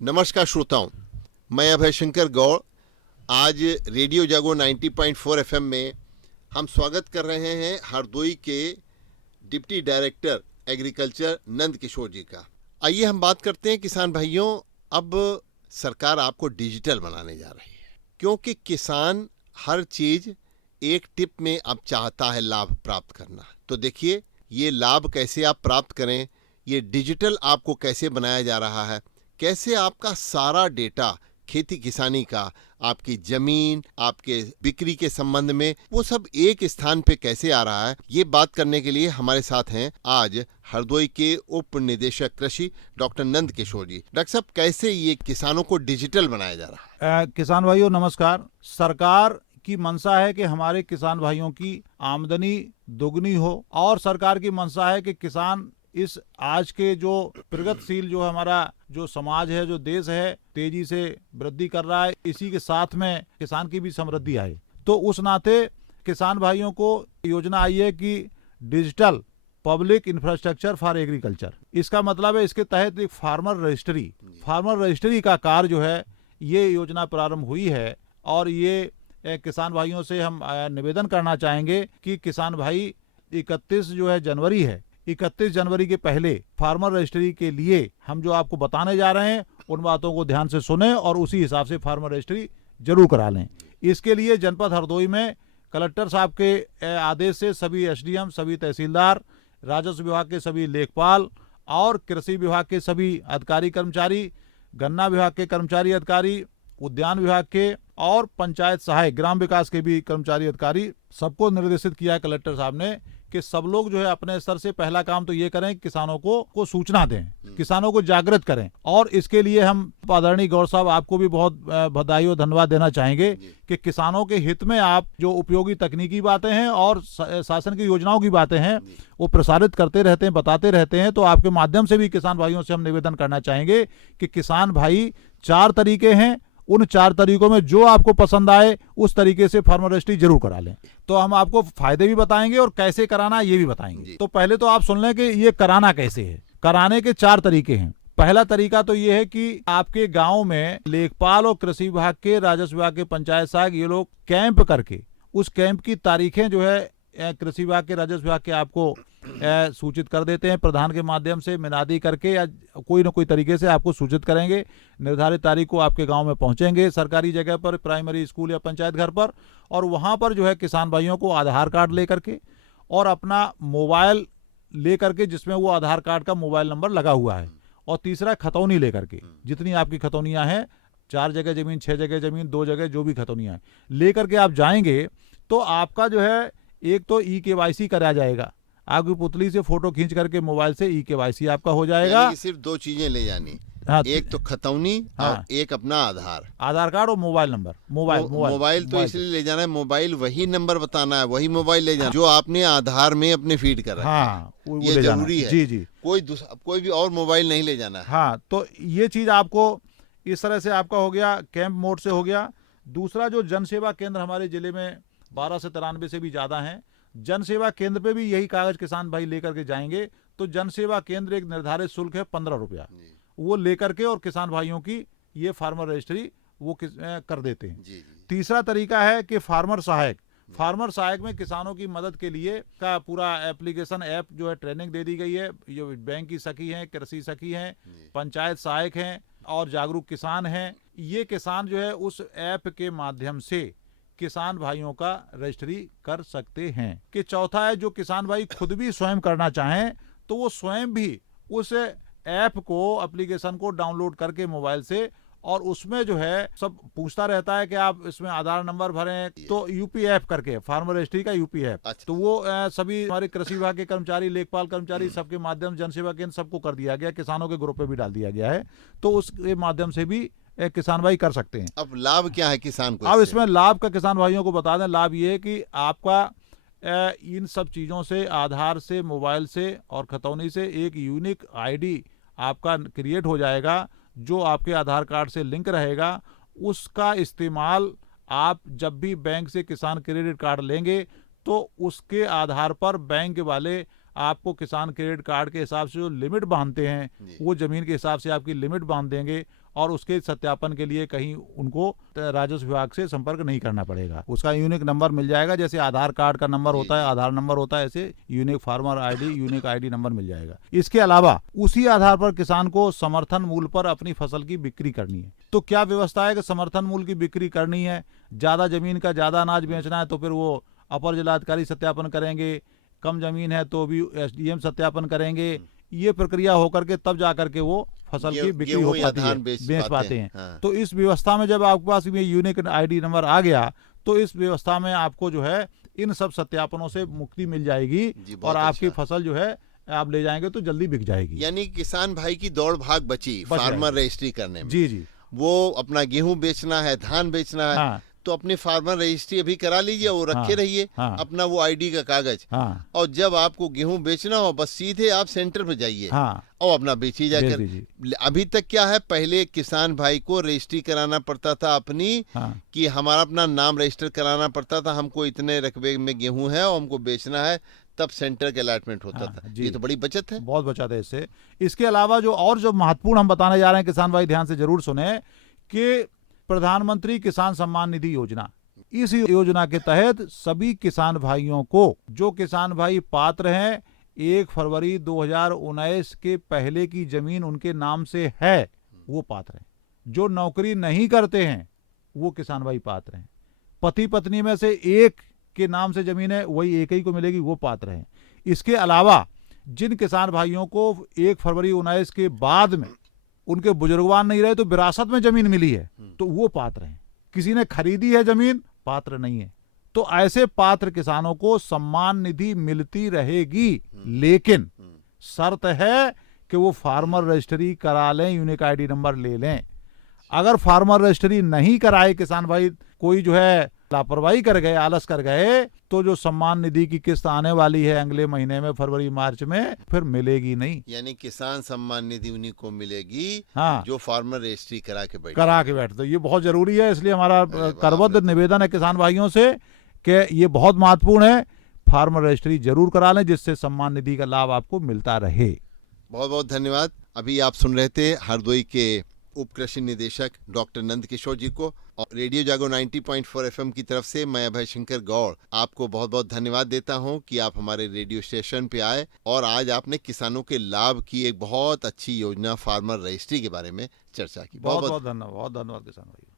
नमस्कार श्रोताओं, मैं अभय शंकर गौड़। आज रेडियो जागो 90.4 एफएम में हम स्वागत कर रहे हैं हरदोई के deputy director agriculture Nand Kishore जी का। आइए हम बात करते हैं किसान भाइयों। अब सरकार आपको डिजिटल बनाने जा रही है, क्योंकि किसान हर चीज एक टिप में अब चाहता है लाभ प्राप्त करना। तो देखिए ये लाभ कैसे आप प्राप्त करें, ये डिजिटल आपको कैसे बनाया जा रहा है, कैसे आपका सारा डेटा खेती किसानी का, आपकी जमीन, आपके बिक्री के संबंध में, वो सब एक स्थान पे कैसे आ रहा है, ये बात करने के लिए हमारे साथ हैं आज हरदोई के उप निदेशक कृषि डॉक्टर नंद किशोर जी। डॉक्टर साहब, कैसे ये किसानों को डिजिटल बनाया जा रहा है? किसान भाइयों नमस्कार। सरकार की मंशा है कि हमारे किसान भाइयों की आमदनी दोगुनी हो, और सरकार की मंशा है कि किसान इस आज के जो प्रगतिशील जो हमारा जो समाज है, जो देश है, तेजी से वृद्धि कर रहा है, इसी के साथ में किसान की भी समृद्धि आए। तो उस नाते किसान भाइयों को योजना आई है कि digital public infrastructure for agriculture. इसका मतलब है इसके तहत एक फार्मर रजिस्ट्री का कार्य जो है, ये योजना प्रारंभ हुई है। और ये किसान भाइयों से हम निवेदन करना चाहेंगे कि किसान भाई 31 जनवरी के पहले फार्मर रजिस्ट्री के लिए हम जो आपको बताने जा रहे हैं उन बातों को ध्यान से सुने और उसी हिसाब से फार्मर रजिस्ट्री जरूर करा लें। इसके लिए जनपद हरदोई में कलेक्टर साहब के आदेश से सभी एसडीएम, सभी तहसीलदार, राजस्व विभाग के सभी लेखपाल और कृषि विभाग के सभी अधिकारी कर्मचारी, गन्ना विभाग के कर्मचारी अधिकारी, उद्यान विभाग के और पंचायत सहायक ग्राम विकास के भी कर्मचारी अधिकारी, सबको निर्देशित किया है कलेक्टर साहब ने कि सब लोग जो है अपने स्तर से पहला काम तो ये करें, किसानों को सूचना दें, किसानों को जागृत करें। और इसके लिए हम आदरणीय गौड़ साहब आपको भी बहुत बधाई और धन्यवाद देना चाहेंगे कि किसानों के हित में आप जो उपयोगी तकनीकी बातें हैं और शासन की योजनाओं की बातें हैं वो प्रसारित करते रहते हैं, बताते रहते हैं। तो आपके माध्यम से भी किसान भाइयों से हम निवेदन करना चाहेंगे कि किसान भाई 4 तरीके हैं, उन 4 तरीकों में जो आपको पसंद आए उस तरीके से फार्मर रजिस्ट्री जरूर करा लें। तो हम आपको फायदे भी बताएंगे और कैसे कराना ये भी बताएंगे। तो पहले तो आप सुन लें कि ये कराना कैसे है। कराने के 4 तरीके हैं। पहला तरीका तो ये है कि आपके गांव में लेखपाल और कृषि विभाग के, राजस्व विभाग के, पंचायत सहायक, ये लोग कैंप करके उस कैंप की तारीखें जो है कृषि विभाग के, राजस्व विभाग के आपको सूचित कर देते हैं। प्रधान के माध्यम से मिनादी करके या कोई न कोई तरीके से आपको सूचित करेंगे। निर्धारित तारीख को आपके गांव में पहुंचेंगे, सरकारी जगह पर, प्राइमरी स्कूल या पंचायत घर पर, और वहां पर जो है किसान भाइयों को आधार कार्ड लेकर के और अपना मोबाइल लेकर के, जिसमें वो आधार कार्ड का मोबाइल नंबर लगा हुआ है, और तीसरा खतौनी लेकर के, जितनी आपकी खतौनियां हैं, 4 जगह जमीन, 6 जगह जमीन, 2 जगह जो भी खतौनियां हैं, लेकर के आप जाएंगे तो आपका जो है एक तो ई-केवाईसी कराया जाएगा। आपकी पुतली से फोटो खींच करके मोबाइल से ई-केवाईसी आपका हो जाएगा। सिर्फ 2 चीजें ले जानी, हाँ, एक तो खतौनी और एक अपना आधार कार्ड और मोबाइल नंबर। मोबाइल तो इसलिए ले जाना है, मोबाइल वही नंबर बताना है, वही मोबाइल ले जाना जो आपने आधार में अपने फीड कर रखा है। ये जरूरी है। जी, कोई भी और मोबाइल नहीं ले जाना है। हाँ, तो ये चीज आपको इस तरह से आपका हो गया, कैंप मोड से हो गया। दूसरा, जो जन सेवा केंद्र हमारे जिले में 12 से 93 से भी ज्यादा हैं, जन सेवा केंद्र पे भी यही कागज किसान भाई लेकर के जाएंगे। तो जन सेवा केंद्र एक निर्धारित शुल्क है 15 रुपया, वो लेकर के और किसान भाइयों की ये फार्मर रजिस्ट्री वो कर देते हैं। तीसरा तरीका है कि फार्मर सहायक में किसानों की मदद के लिए का पूरा एप्लीकेशन ऐप जो है ट्रेनिंग दे दी गई है। ये बैंक की सखी हैं, कृषि सखी हैं, पंचायत सहायक हैं और जागरूक किसान हैं। ये किसान जो है उस ऐप के माध्यम से किसान भाइयों का रजिस्ट्री कर सकते हैं। कि चौथा है, जो किसान भाई खुद भी स्वयं करना चाहें तो वो स्वयं भी उस ऐप को, एप्लीकेशन को डाउनलोड करके मोबाइल से, और उसमें जो है सब पूछता रहता है कि आप इसमें आधार नंबर भरें, तो यूपी ऐप करके, फार्मर रजिस्ट्री का यूपी ऐप। तो वो सभी हमारे कृषि विभाग के कर्मचारी, लेखपाल कर्मचारी, सबके माध्यम, जनसेवा केंद्र सबको कर दिया गया, किसानों के ग्रुप पे भी डाल दिया गया है। तो उसके माध्यम से भी किसान भाई कर सकते हैं। अब लाभ क्या है किसान को? अब इसमें लाभ का किसान भाइयों को बता दें। लाभ ये है कि आपका इन सब चीज़ों से, आधार से, मोबाइल से और खतौनी से एक यूनिक आईडी आपका क्रिएट हो जाएगा, जो आपके आधार कार्ड से लिंक रहेगा। उसका इस्तेमाल आप जब भी बैंक से किसान क्रेडिट कार्ड लेंगे तो उसके आधार पर बैंक वाले आपको किसान क्रेडिट कार्ड के हिसाब से जो लिमिट बांधते हैं वो जमीन के हिसाब से आपकी लिमिट बांध देंगे और उसके सत्यापन के लिए कहीं उनको राजस्व विभाग से संपर्क नहीं करना पड़ेगा। उसका यूनिक नंबर मिल जाएगा, जैसे आधार कार्ड का नंबर होता है, आधार नंबर होता है, ऐसे unique farmer ID, unique ID number मिल जाएगा। इसके अलावा उसी आधार पर किसान को समर्थन मूल्य पर अपनी फसल की बिक्री करनी है। तो क्या व्यवस्था है कि समर्थन मूल्य की बिक्री करनी है, ज्यादा जमीन का ज्यादा अनाज बेचना है तो फिर वो अपर जिलाधिकारी सत्यापन करेंगे, कम जमीन है तो भी एसडीएम सत्यापन करेंगे। ये प्रक्रिया होकर के तब जाकर के वो फसल की बिक्री हो पाती है, बेच पाते हैं। हाँ। तो इस व्यवस्था में जब आपके पास ये यूनिक आईडी नंबर आ गया तो इस व्यवस्था में आपको जो है इन सब सत्यापनों से मुक्ति मिल जाएगी और आपकी फसल जो है आप ले जाएंगे तो जल्दी बिक जाएगी। यानी किसान भाई की दौड़ भाग बच फार्मर रजिस्ट्री करने में। जी। वो अपना गेहूं बेचना है, धान बेचना है, हाँ। तो अपनी फार्मर रजिस्ट्री अभी करा लीजिए, वो रखे रहिए अपना वो आईडी का कागज। और जब आपको गेहूं बेचना हो बस सीधे आप सेंटर पे जाइए और अपना बेची जाकर। अभी तक क्या है, पहले किसान भाई को रजिस्ट्री कराना पड़ता था अपनी, कि हमारा अपना नाम रजिस्टर कराना पड़ता था, हमको इतने रकबे में गेहूं है और हमको बेचना है, तब सेंटर के अलॉटमेंट होता था। ये तो बड़ी बचत है, बहुत बचत है इससे। इसके अलावा जो महत्वपूर्ण हम बताने जा रहे हैं, किसान भाई ध्यान से जरूर सुने, कि प्रधानमंत्री किसान सम्मान निधि योजना, इस योजना के तहत सभी किसान भाइयों को, जो किसान भाई पात्र हैं 1 फरवरी 2019 के पहले की जमीन उनके नाम से है वो पात्र हैं। जो नौकरी नहीं करते हैं वो किसान भाई पात्र हैं। पति पत्नी में से एक के नाम से जमीन है वही एक ही को मिलेगी, वो पात्र हैं। इसके अलावा जिन किसान भाइयों को 1 फरवरी 19 के बाद में उनके बुजुर्गवान नहीं रहे तो विरासत में जमीन मिली है तो वो पात्र हैं। किसी ने खरीदी है जमीन, पात्र नहीं है। तो ऐसे पात्र किसानों को सम्मान निधि मिलती रहेगी, लेकिन शर्त है कि वो फार्मर रजिस्ट्री करा लें, यूनिक आईडी नंबर ले लें। अगर फार्मर रजिस्ट्री नहीं कराए किसान भाई, कोई जो है लापरवाही कर गए, आलस कर गए, तो जो सम्मान निधि की किस्त आने वाली है अगले महीने में, फरवरी मार्च में, फिर मिलेगी नहीं। यानी किसान सम्मान निधि उन्हीं को मिलेगी जो फार्मर रजिस्ट्री करा के बैठे। तो ये बहुत जरूरी है, इसलिए हमारा करबद्ध निवेदन है किसान भाइयों से कि ये बहुत महत्वपूर्ण है, फार्मर रजिस्ट्री जरूर करा लें, जिससे सम्मान निधि का लाभ आपको मिलता रहे। बहुत बहुत धन्यवाद। अभी आप सुन रहे थे हरदोई के उप कृषि निदेशक डॉक्टर नंद किशोर जी को, और रेडियो जागो 90.4 एफएम की तरफ से मैं अभय शंकर गौड़ आपको बहुत बहुत धन्यवाद देता हूं कि आप हमारे रेडियो स्टेशन पे आए और आज आपने किसानों के लाभ की एक बहुत अच्छी योजना फार्मर रजिस्ट्री के बारे में चर्चा की। बहुत बहुत धन्यवाद किसान भाई।